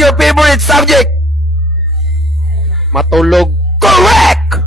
your favorite subject? Matulog. Correct!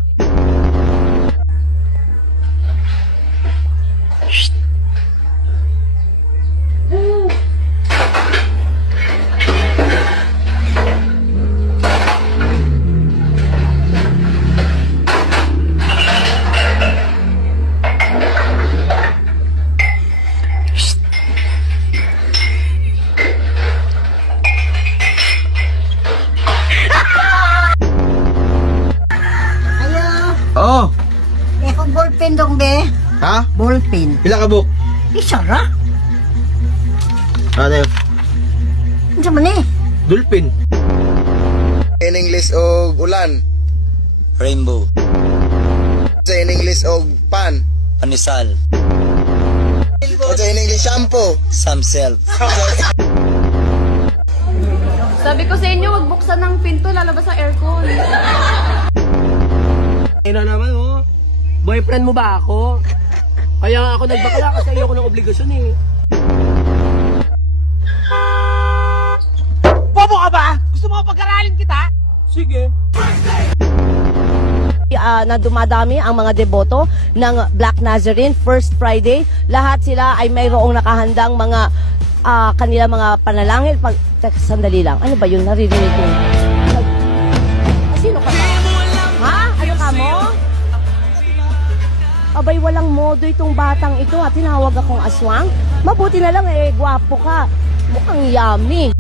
Ayo, Oo. eko ballpen dong be. Ha? Ballpen. Pila ka book? Isa ra? Ano yun? Ano man eh? Dulpin. In English og ulan. Rainbow, Sa in English og pan. Panisal, O sa in English shampoo. Samself, Sabi ko sa inyo, wag buksan ng pinto, lalabas sa aircon. Ayun na naman, oh. Boyfriend mo ba ako? Kaya nga ako nagbakla kasi ayoko ng obligasyon eh. Bobo ka ba? Gusto mo pag-aralin kita? Sige. Na dumadami ang mga deboto ng Black Nazarene First Friday. Lahat sila ay mayroong nakahandang mga kanila mga panalangin. Teka, sandali lang. Ano ba yun? Naririnig ko. Sino ka ba? Ha? Ano ka mo? Abay, walang modo itong batang ito. Tinawag akong aswang. Mabuti na lang gwapo ka. Mukhang yummy.